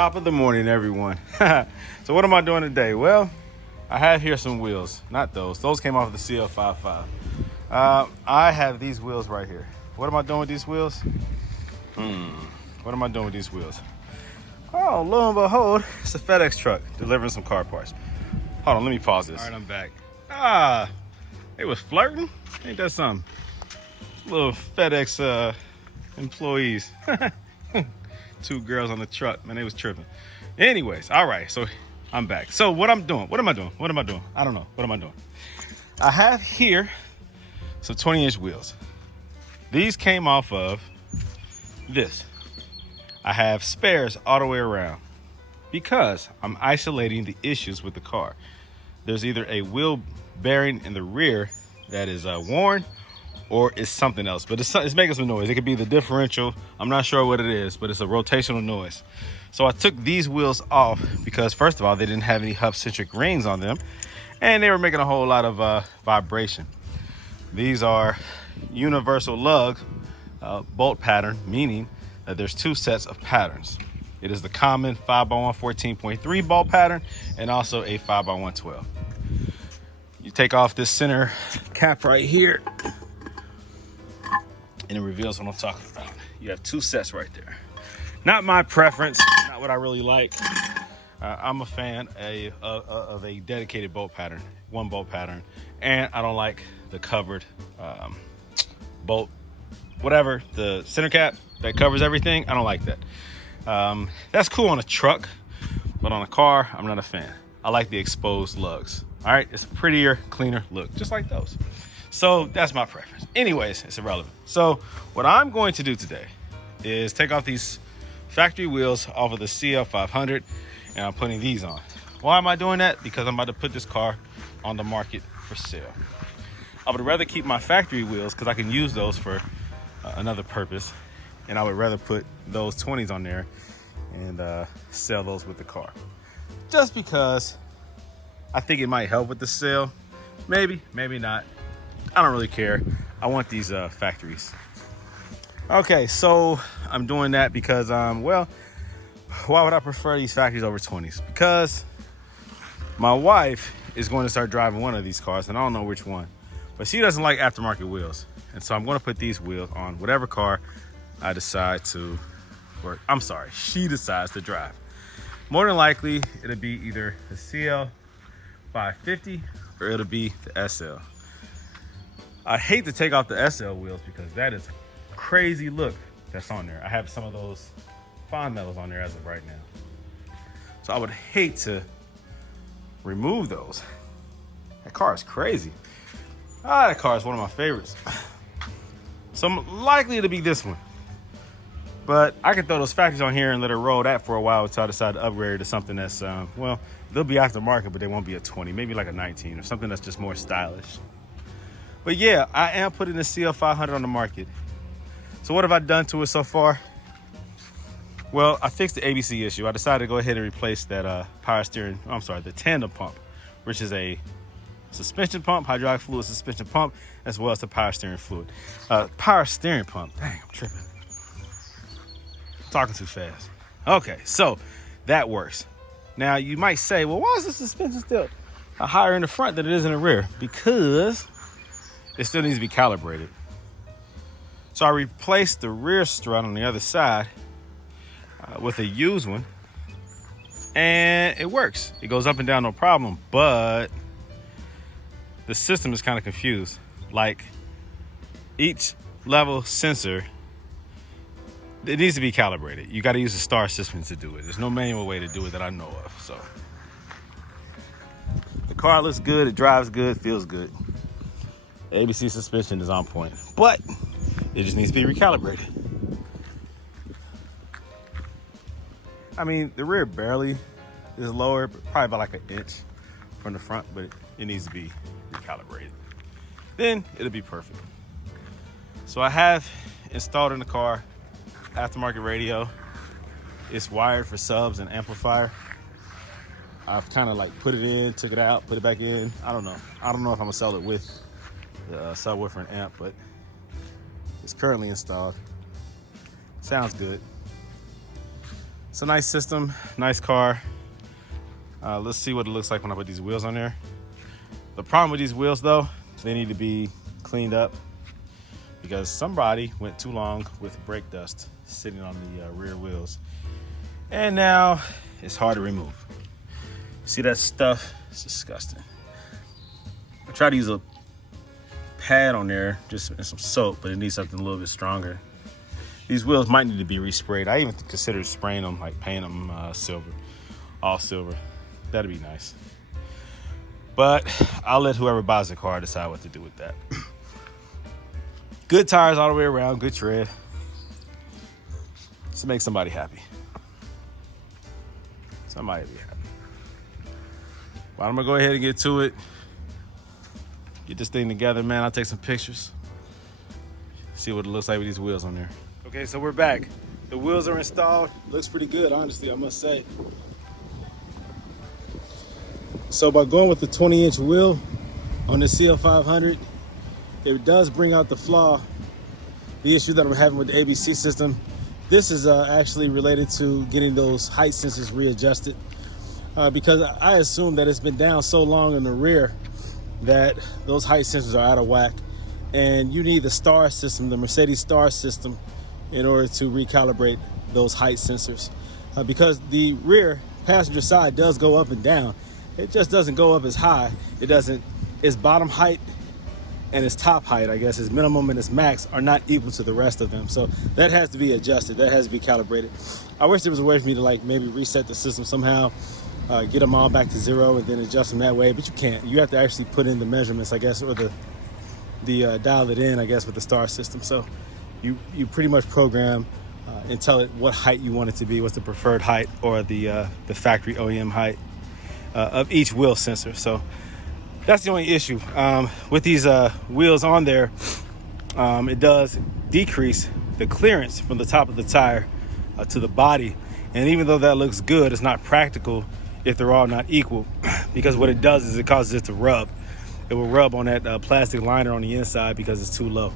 Top of the morning, everyone. So what am I doing today? Well, I have here some wheels. Not those. Those came off the CL500. I have these wheels right here. What am I doing with these wheels? What am I doing with these wheels? Oh, lo and behold, it's a FedEx truck delivering some car parts. Hold on, let me pause this. All right, I'm back. They was flirting? Ain't that something? Little FedEx employees. Two girls on the truck, man, they was tripping. Anyways, all right, so I'm back. So what am I doing? I don't know. What am I doing? I have here some 20-inch wheels. These came off of this. I have spares all the way around because I'm isolating the issues with the car. There's either a wheel bearing in the rear that is worn, or it's something else, but it's making some noise. It could be the differential. I'm not sure what it is, but it's a rotational noise. So I took these wheels off because, first of all, they didn't have any hub-centric rings on them, and they were making a whole lot of vibration. These are universal lug bolt pattern, meaning that there's two sets of patterns. It is the common 5x1 14.3 bolt pattern and also a 5x1 12. You take off this center cap right here, and it reveals what I'm talking about. You have two sets right there. Not my preference, not what I really like. I'm a fan of a dedicated bolt pattern, one bolt pattern, and I don't like the covered bolt, whatever, the center cap that covers everything. I don't like that. That's cool on a truck, but on a car, I'm not a fan. I like the exposed lugs. All right, it's a prettier, cleaner look, just like those. So that's my preference. Anyways, it's irrelevant. So what I'm going to do today is take off these factory wheels off of the CL500, and I'm putting these on. Why am I doing that? Because I'm about to put this car on the market for sale. I would rather keep my factory wheels because I can use those for another purpose, and I would rather put those 20s on there and sell those with the car. Just because I think it might help with the sale. Maybe, maybe not. I don't really care. I want these factories. Okay, so I'm doing that because, well, why would I prefer these factories over 20s? Because my wife is going to start driving one of these cars, and I don't know which one, but she doesn't like aftermarket wheels. And so I'm going to put these wheels on whatever car I decide to, or I'm sorry, she decides to drive. More than likely, it'll be either the CL550 or it'll be the SL. I hate to take off the SL wheels because that is a crazy look that's on there. I have some of those fond metals on there as of right now. So I would hate to remove those. That car is crazy. That car is one of my favorites. So I'm likely to be this one. But I can throw those factories on here and let it roll that for a while until I decide to upgrade to something that's, well, they'll be aftermarket, but they won't be a 20, maybe like a 19 or something that's just more stylish. But yeah, I am putting the CL500 on the market. So what have I done to it so far? Well, I fixed the ABC issue. I decided to go ahead and replace that the tandem pump, which is a suspension pump, hydraulic fluid suspension pump, as well as the power steering fluid. Power steering pump, dang, I'm tripping. Talking too fast. Okay, so that works. Now you might say, well, why is the suspension still higher in the front than it is in the rear? Because it still needs to be calibrated. So I replaced the rear strut on the other side with a used one, and it works. It goes up and down, no problem, but the system is kind of confused. Like each level sensor, it needs to be calibrated. You got to use the star system to do it. There's no manual way to do it that I know of. So the car looks good, it drives good, feels good. The ABC suspension is on point, but it just needs to be recalibrated. I mean, the rear barely is lower, probably by like an inch from the front, but it needs to be recalibrated. Then it'll be perfect. So I have installed in the car aftermarket radio. It's wired for subs and amplifier. I've kind of like put it in, took it out, put it back in. I don't know if I'm gonna sell it with the subwoofer and amp, but it's currently installed. Sounds good. It's a nice system, nice car. Let's see what it looks like when I put these wheels on there. The problem with these wheels though, they need to be cleaned up because somebody went too long with brake dust sitting on the rear wheels. And now it's hard to remove. See that stuff? It's disgusting. I tried to use a pad on there, just and some soap, but it needs something a little bit stronger. These wheels might need to be resprayed. I even considered spraying them, like painting them silver, all silver. That'd be nice. But I'll let whoever buys the car decide what to do with that. Good tires all the way around, good tread. Just make somebody happy. Somebody be happy. Well, I'm gonna go ahead and get to it. Get this thing together, man. I'll take some pictures. See what it looks like with these wheels on there. Okay, so we're back. The wheels are installed. Looks pretty good, honestly, I must say. So by going with the 20-inch wheel on the CL500, it does bring out the flaw, the issue that I'm having with the ABC system. This is actually related to getting those height sensors readjusted because I assume that it's been down so long in the rear that those height sensors are out of whack, and you need the STAR system, the Mercedes STAR system, in order to recalibrate those height sensors because the rear passenger side does go up and down. It just doesn't go up as high. It doesn't, its bottom height and its top height, I guess, its minimum and its max are not equal to the rest of them. So that has to be adjusted. That has to be calibrated. I wish there was a way for me to like maybe reset the system somehow, get them all back to zero and then adjust them that way, but you can't. You have to actually put in the measurements, I guess, or the dial it in, I guess, with the STAR system. So you pretty much program and tell it what height you want it to be, what's the preferred height or the factory OEM height of each wheel sensor. So that's the only issue with these wheels on there. It does decrease the clearance from the top of the tire to the body, and even though that looks good, it's not practical if they're all not equal because what it does is it causes it to rub. It will rub on that plastic liner on the inside because it's too low.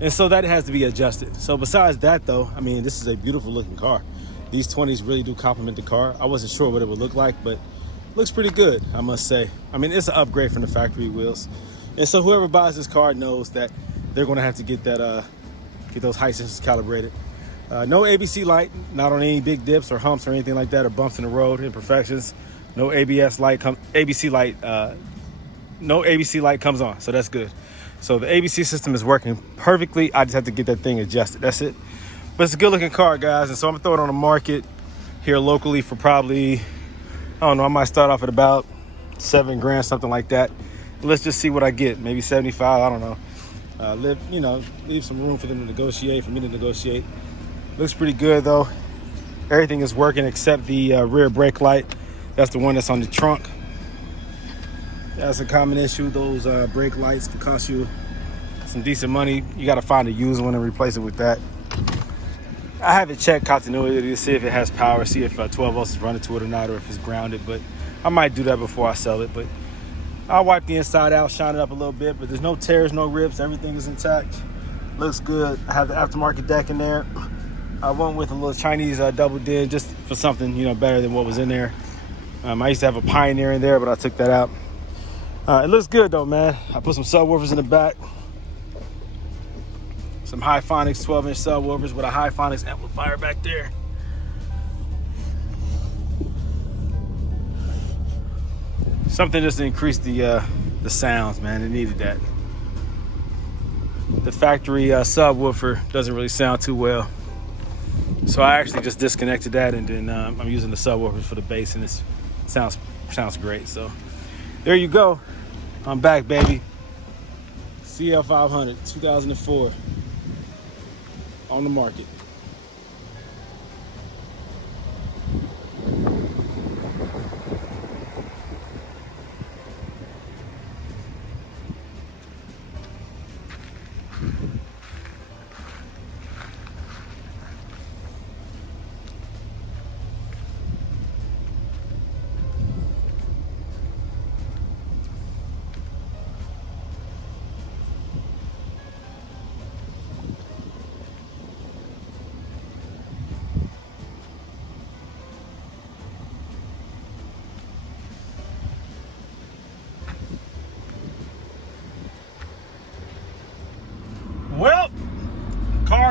And so that has to be adjusted. So besides that though, I mean, this is a beautiful looking car. These 20s really do complement the car. I wasn't sure what it would look like, but looks pretty good, I must say. I mean, it's an upgrade from the factory wheels. And so whoever buys this car knows that they're gonna have to get that, get those height sensors calibrated. No ABC light, not on any big dips or humps or anything like that, or bumps in the road, imperfections. No ABS light, ABC light, no ABC light comes on, so that's good. So the ABC system is working perfectly. I just have to get that thing adjusted, that's it. But it's a good looking car, guys, and so I'm gonna throw it on the market here locally for probably, I don't know, I might start off at about $7 grand, something like that. Let's just see what I get, maybe 75, I don't know. Leave some room for them to negotiate, for me to negotiate. Looks pretty good though. Everything is working except the rear brake light. That's the one that's on the trunk. That's a common issue. Those brake lights can cost you some decent money. You got to find a used one and replace it with that. I haven't checked continuity to see if it has power, see if 12 volts is running to it or not, or if it's grounded, but I might do that before I sell it. But I'll wipe the inside out, shine it up a little bit, but there's no tears, no rips, everything is intact. Looks good. I have the aftermarket deck in there. I went with a little Chinese double din just for something, better than what was in there. I used to have a Pioneer in there, but I took that out. It looks good though, man. I put some subwoofers in the back. Some Finalizing 12-inch subwoofers with a Finalizing amplifier back there. Something just to increase the sounds, man. It needed that. The factory subwoofer doesn't really sound too well. So I actually just disconnected that, and then I'm using the subwoofers for the bass, and it sounds great. So there you go. I'm back, baby. CL500 2004 on the market.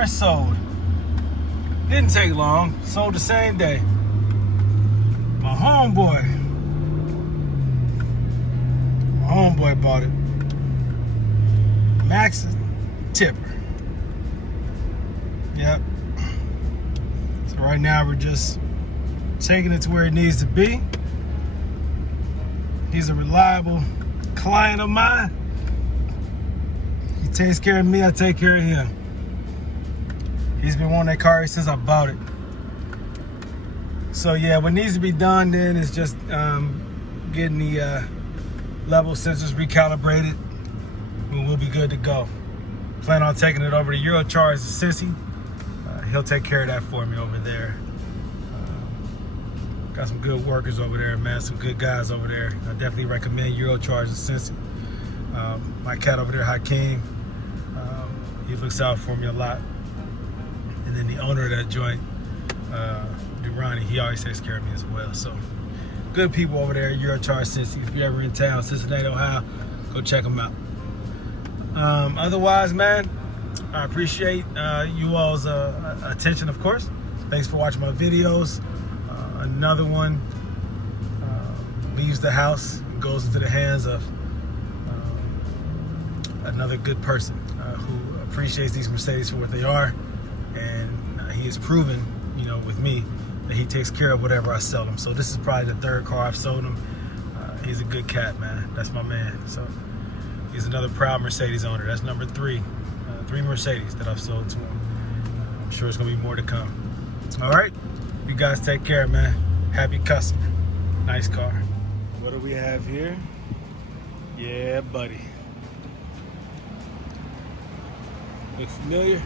car sold. Didn't take long. Sold the same day. My homeboy bought it. Max Tipper. Yep. So right now we're just taking it to where it needs to be. He's a reliable client of mine. He takes care of me, I take care of him. He's been wanting that car since I bought it. So yeah, what needs to be done then is just getting the level sensors recalibrated, and we'll be good to go. Plan on taking it over to Eurocharge to Cincy. He'll take care of that for me over there. Got some good workers over there, man. Some good guys over there. I definitely recommend Eurocharge to Cincy. My cat over there, Hakeem, he looks out for me a lot. And then the owner of that joint, Durrani, he always takes care of me as well. So good people over there at Eurocharge Cincy. If you're ever in town, Cincinnati, Ohio, go check them out. Otherwise, man, I appreciate you all's attention, of course. Thanks for watching my videos. Another one leaves the house and goes into the hands of another good person who appreciates these Mercedes for what they are. And he has proven, you know, with me, that he takes care of whatever I sell him. So this is probably the third car I've sold him. He's a good cat, man. That's my man. So he's another proud Mercedes owner. That's number 3. 3 Mercedes that I've sold to him. I'm sure it's gonna be more to come. All right, you guys take care, man. Happy customer. Nice car. What do we have here? Yeah, buddy. Look familiar?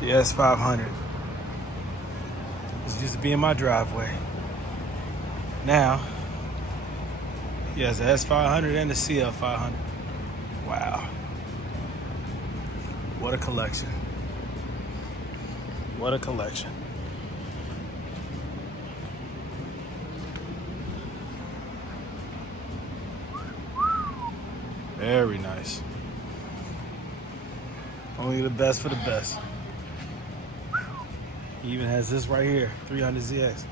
The S500. This used to be in my driveway. Now, he has the S500 and the CL500. Wow. What a collection. What a collection. Very nice. Only the best for the best. He even has this right here, 300ZX.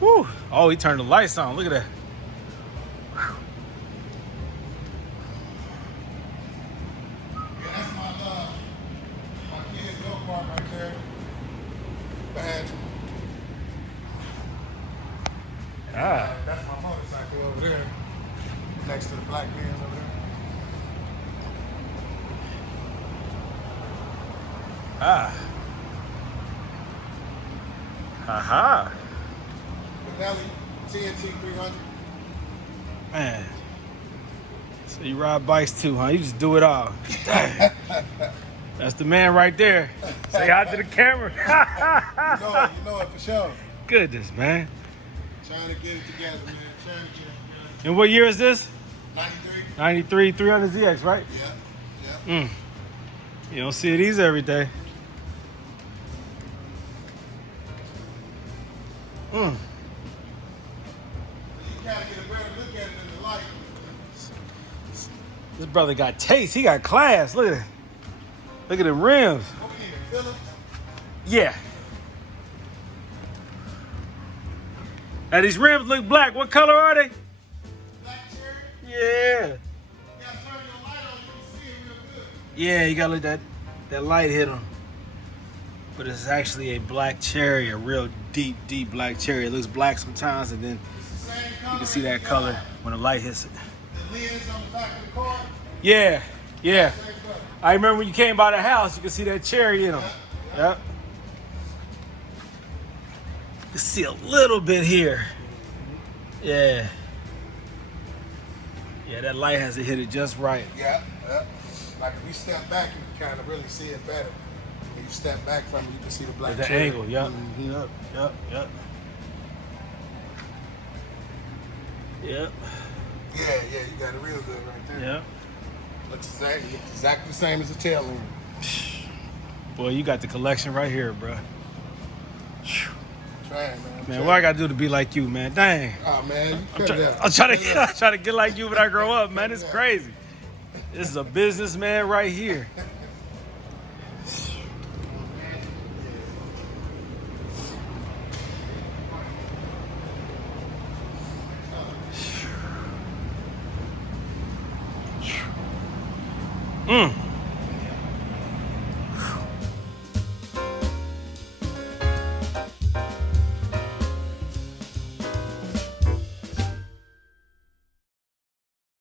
Woo! Oh, he turned the lights on. Look at that. Yeah, that's my kid's go-kart right there. Badge. That's my motorcycle over there, next to the black Benz over there. Aha. Benelli TNT 300. Man. So you ride bikes too, huh? You just do it all. Dang. That's the man right there. Say hi to the camera. You know it for sure. Goodness, man. Trying to get it together, man. Trying to get it together. And what year is this? 93. 93, 300ZX, right? Yeah. You don't see these every day. You kind of get a better look at it in the light. This brother got taste. He got class. Look at it. Look at the rims. What we need, a Phillips? Yeah. Now these rims look black. What color are they? Black cherry? Yeah. You gotta turn your light on, you can see it real good. Yeah, you gotta let that light hit them. But it's actually a black cherry, a real deep black cherry. It looks black sometimes, and then It's the same color. you can see that color when the light hits it. The lens on the back of the car. Yeah. Same color. I remember when you came by the house, you could see that cherry in them. Yep. You can see a little bit here. Yeah. Yeah, that light has to hit it just right. Yeah. Like if you step back, you can kind of really see it better. When you step back from it, you can see the black The cherry. angle, yep. Mm-hmm. Yep. Yeah, you got it real good right there. Yep. Looks exactly the same as the tail end. Boy, you got the collection right here, bro. Trying, Man, what I gotta do to be like you, man? Dang. Oh man, you cut it out. I'm trying to get like you when I grow up, man. It's crazy. This is a businessman right here. Mm.